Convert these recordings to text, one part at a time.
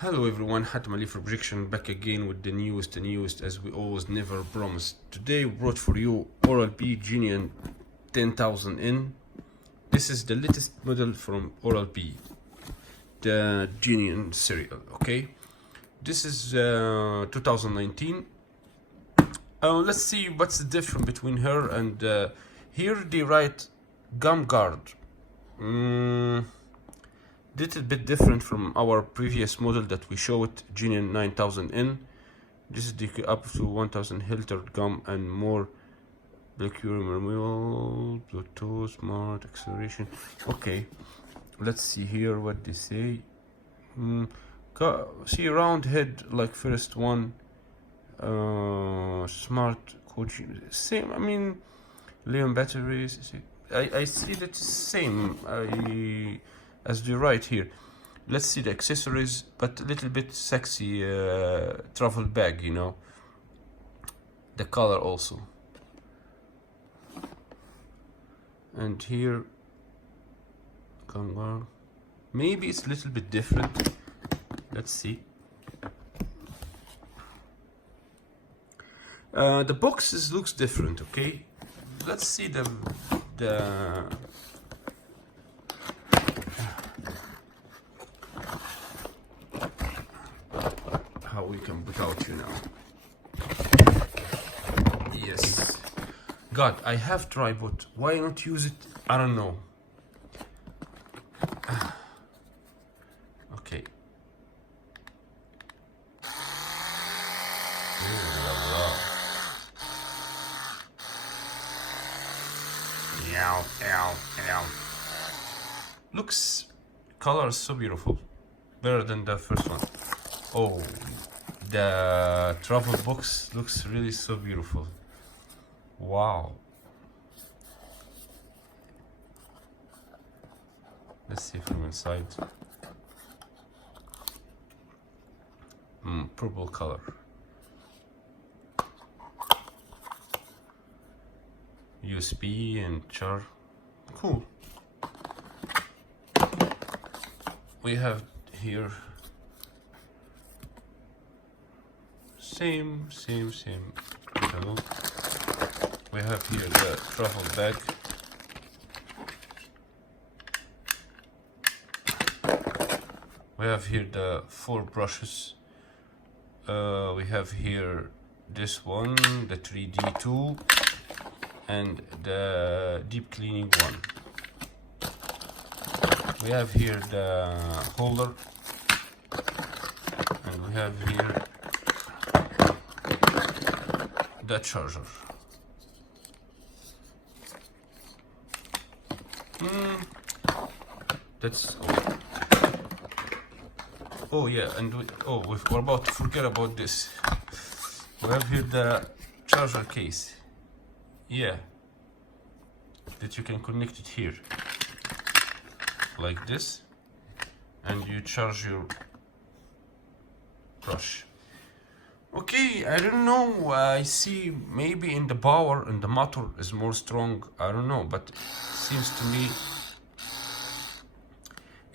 Hello everyone, Hatem for Objection, back again with the newest as we always never promised. Today we brought for you Oral-B Genies 10000N. This is the latest model from Oral-B, the Genies serial, okay? This is 2019. Let's see what's the difference between her and here they write gum guard. Little bit different from our previous model that we showed, Genies 9000N. This is the up to 1000 filtered gum and more liqueur removal, Bluetooth, smart acceleration. Okay, let's see here what they say. See round head like first one, smart coaching, same. I mean, lithium batteries. I see that it's same. As they write here. Let's see the accessories, but a little bit sexy travel bag, you know. The color also. And here, maybe it's a little bit different. Let's see. The boxes looks different, okay? Let's see the how we can put out you now. Yes. God, I have tried, but why not use it? I don't know. Okay. Ow, ow, ow. Looks, color is so beautiful. Better than the first one. Oh, the travel box looks really so beautiful. Wow. Let's see from inside. Purple color. USB and charge. Cool. We have here same. Hello. We have here the travel bag. We have here the 4 brushes. We have here this one, the 3D tool, and the deep cleaning one. We have here the holder, and we have here the charger. That's oh yeah, and we're about to forget about this. We have here the charger case. Yeah, that you can connect it here like this, and you charge your brush. Okay, I don't know. I see maybe in the power and the motor is more strong. I don't know, but it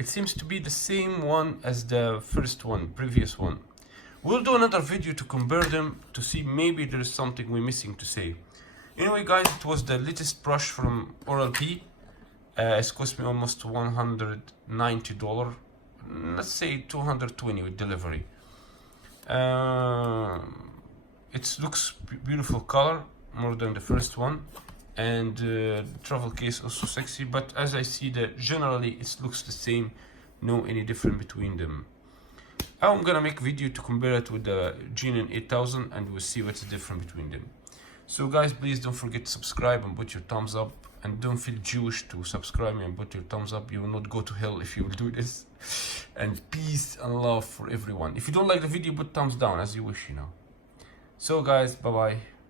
seems to be the same one as the first one, previous one. We'll do another video to compare them to see maybe there is something we're missing to say. Anyway, guys, it was the latest brush from Oral-B. It's cost me almost $190. Let's say $220 with delivery. It looks beautiful color, more than the first one, and the travel case also sexy, but as I see that generally it looks the same, no any difference between them. I'm gonna make a video to compare it with the Genies 8000 and we'll see what's the difference between them. So guys, please don't forget to subscribe and put your thumbs up, and don't feel Jewish to subscribe me and put your thumbs up. You will not go to hell if you will do this. And peace and love for everyone. If you don't like the video, put thumbs down as you wish, you know. So guys, bye bye.